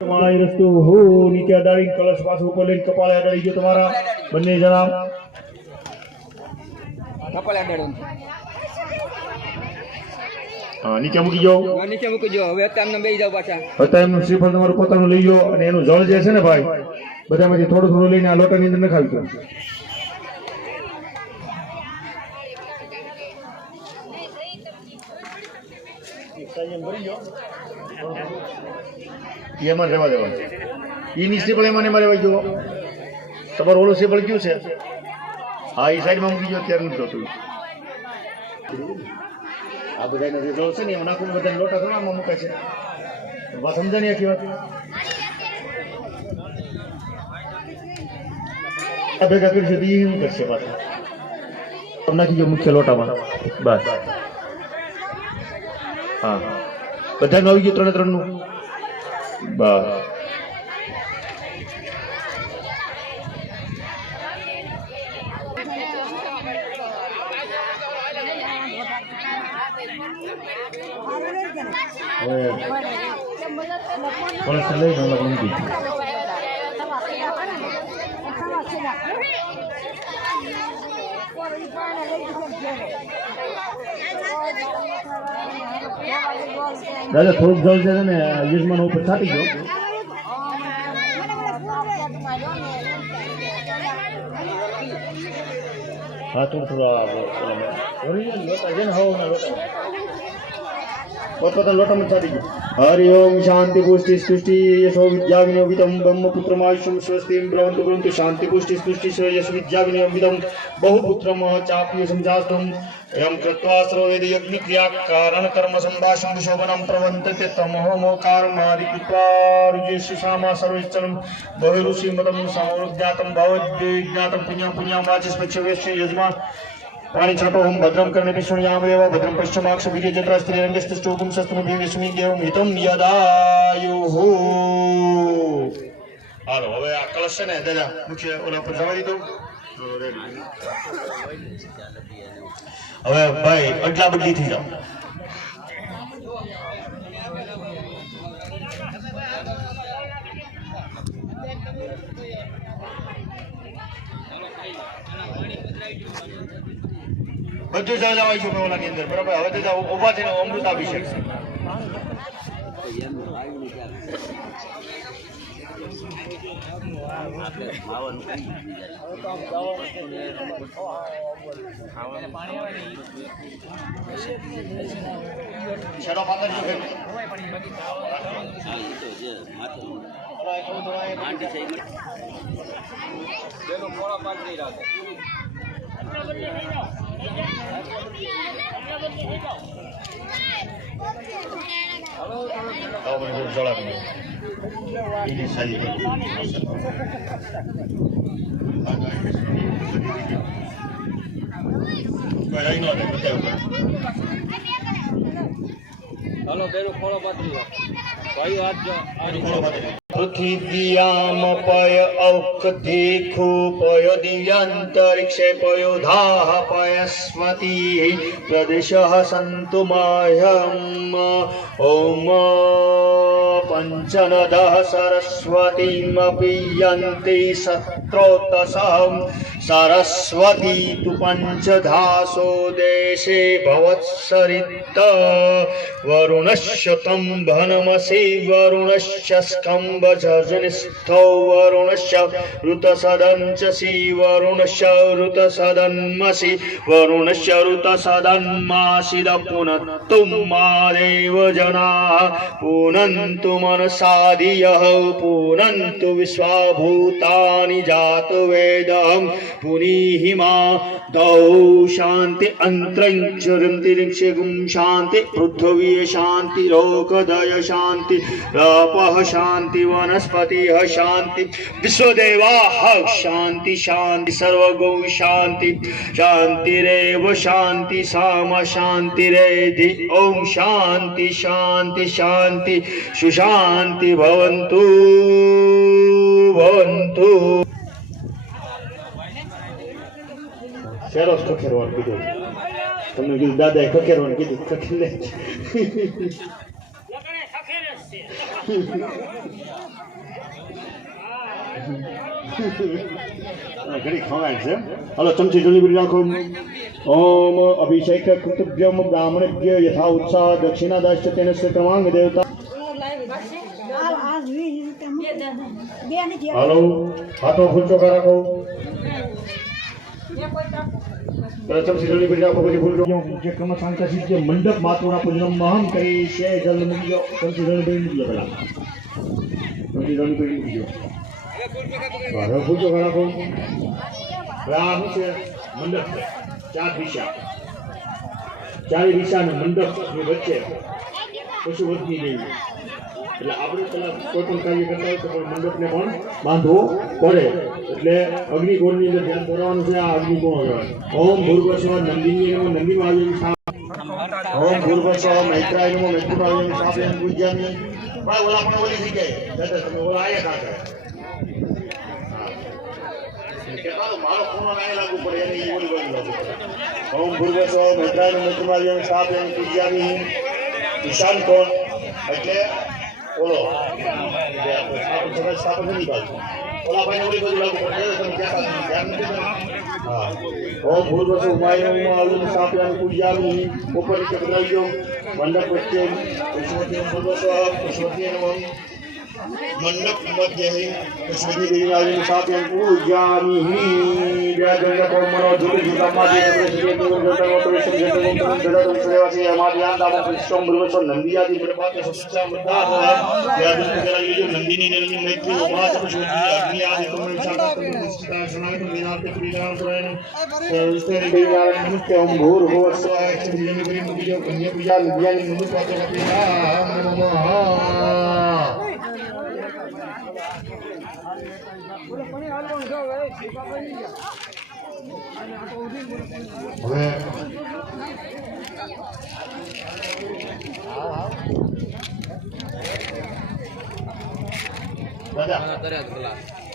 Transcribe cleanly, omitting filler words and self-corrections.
તમારી રસ્તો હો નીચે અડાડી કલશ પાછું ઉપર લઈને કપાળે અડાડી ગયો તમારા બંને જણા કપાળે અડાડો હા નીચે મૂકી જાઓ નીચે મૂકી જાઓ હવે તમને બેસી જાવ પાછા હતા એમનું શ્રીફળ તમારું પોતાનું લઈ જાઓ અને એનું જળ જે છે ને ભાઈ બધામાંથી થોડું થોડું લઈને આ લોટાની અંદર નખાવી દો એમાં રહેવા દેવા એની શ્રીફળ એમાં એમાં રહેવા જુઓ તમારું ઓલું શ્રીફળ કયું છે હા એ સાઈડમાં મૂકી જાઓ ત્યારે નથી જોતું આ બધાનો જે જળ છે ને એમાં નાખું બધા લોટા થોડા આમાં મૂકે છે વાત સમજાણી આખી વાત આ ભેગા કરશે તો એ શું કરશે પાછા નાખી જાઓ મુખ્ય લોટામાં બસ હા બધાનું આવી ગયું 3 નું બસ દાદા થોડુંક જળ છે ને યજમાન ઉપર છાટી ગયો હા થોડું પોતપોતાના લોટામાં છાટી ગયો હરિ ઓમ શાંતિ પુષ્ટિ સ્તુષ્ટિ યશો વિદ્યા વિનોવિતમ બ્રહ્મપુત્રમાયુષ્યમ સ્વસ્તિમ બ્રહ્મંતુ બ્રહ્મંતુ શાંતિ પુષ્ટિ સ્તુષ્ટિ યશ વિદ્યા વિનોવિતમ બહુપુત્રમ ચાપ્ય સંજાસ્તમ એમ કૃત્વા સર્વવેદ યજ્ઞ ક્રિયા કારણ કર્મ સંભાષણ શોભનમ પ્રવંતતે તમહોમોકારમાદિ કૃત્વા રુજેશિષામા સર્વેશ્ચરમ બહિરુષિ મતમ સમોજ્ઞાતમ ભવદ્વિજ્ઞાતમ પુણ્યમ પુણ્યમ વાચસ્પચ્છવેશ્ય યજમાન पाणी छाटो हम भद्रम करने पिष्णयामेव भद्रम पश्चिमाक्ष वीर्यजत्रा स्त्रीरंगस्तुष्टोकं शस्त्रमुभि विस्मिं देवं हितं यदायुः हालो હવે આ કલશ છે ને દાદા મુખ્ય ઓલા પર જવા દીધો હવે ભાઈ અડલા બદલી થઈ જાવ બધું જવાય છે ઓલાની અંદર બરાબર હવે તો ઉભા થઈને અમૃતાભિષેક છેડો પાત્ર ini saja હાલો બેનો ખોળો પાથરી ભાઈ આજ पृथिव्यामपय औक्थिखोपय दिव्यान्तरिक्षे पयोधाः पयस्मतिः प्रदिशः सन्तु मह्यम् ॐ पञ्चनदः सरस्वतीमपि यन्ति शत्रोतसं सरस्वती तु पञ्चधासो देशे भवत्सरित वरुणस्य तं भनमसि वरुणस्य स्कम्भजनिस्थो वरुणस्य ऋतसदंचसि वरुणस्य ऋतसदन्मसि वरुणस्य ऋतसदन्मासिद पुनत्तु मादेव जनाः पुनन्तु मनसादियः पुनन्तु विश्वाभूतानि जातवेदं पुनीहिमा दौ शान्ति अन्तरिक्षं शान्ति पृथ्वी शान्ति लोकदय शान्ति रापः शान्ति वनस्पतिः शान्ति विश्वदेवाः शान्ति शान्ति सर्वगौ शान्ति शान्तिरेव शान्ति साम शान्तिरेधि ॐ शान्ति शान्ति शान्ति सुशान्ति भवन्तु भवन्तु शेरोस खखेरवान कीधुं તમને કીધું દાદાએ ખખેરવાનું કીધું ખખેર લે ઘડી ખવાય છે હાલો ચમચી જલ્દી કરી નાખો ઓમ અભિષેક કૃતભ્યમ બ્રાહ્મણભ્ય યથા ઉત્સાહ દક્ષિણાદાશ્ચ તેન ક્રમાંગ દેવતા હાલો હાથો ફૂલચો રાખો ચમચી જલ્દી કરી નાખો પછી ફૂલચો જે ક્રમ સાંખ્ય સિદ્ધ મંડપ માતૃના પૂજનમ મહમ કરી છે જલ મૂકી દો ચમચી જલ્દી કરી મૂકી દો પેલા ચમચી જલ્દી કરી મૂકી દો હવે ફૂલચો રાખો આ શું છે મંડપ છે ચાર દિશા ચારે દિશાને મંડપની વચ્ચે પશુવતની દેવી એટલે આપણે પેલા કોઈ પણ કાર્ય કરતા હોય તો પણ મંડપને પણ બાંધવો પડે એટલે અગ્નિકોણની અંદર ધ્યાન કરવાનું છે આ અગ્નિકોણ ઓમ ભૂર્ભસ્વ નંદિની નમો નંદી મહાદેવ ઓમ ભૂર્ભસ્વ મૈત્રાય નમો મૈત્રાય સાપેન પૂજ્યામી ભાઈ ઓલા પણ ઓલી થઈ જાય દાદા તમે ઓલા આયા કાકા કેટલા મારો ફોન આય લાગુ પડે એને ઈ ઓલી બાજુ લાગુ પડે ઓમ ભૂર્ભસ્વ મૈત્રાય નમો મૈત્રાય સાપેન પૂજ્યામી ઈશાન કોણ એટલે બોલો સ્થાપન નહીં બાજુ ઓલા ભાઈ ઓલી બાજુ લાગુ પડે તમે ધ્યાન નથી હા ઓમ ભૂર્ભસ્વ ઉમાયમ અલુમ સાપેન પૂજ્યામી ઉપર નીચે બદલાવી દો મંડપ વચ્ચે પુષ્પવતી નમઃ મંડપ મધ્યે પુષ્પવતી દેવી આવીને સાપેન પૂજ્યામી વ્યાજંગ કોમનો ધુલી ધુતામાજી પ્રસિદ્ધ દેવતા ઓપરેશન જંતમ દડમ સેવાસી અમારી આંદામાં પુષ્પમ ભૂર્ભસ્વ નંદિયાદિ પ્રભાતે સત્સા મુદ્દા વ્યાજંગ કરાવી જો નંદિની નંદિની મૈત્રી ઉમા પુષ્પવતી અગ્નિ આદિ તમને સાત નિશ્ચિતા સનાતન વિનાતે પ્રિયામ સુરાયન વિષ્ણુ દેવી આવીને નમસ્તે ઓમ ભૂર્ભુવસ્વ એકચંદ્રની કરી મૂકી દો કન્યા પૂજા વિદ્યાની નમસ્તે આપે રામ નમઃ હવે દાદા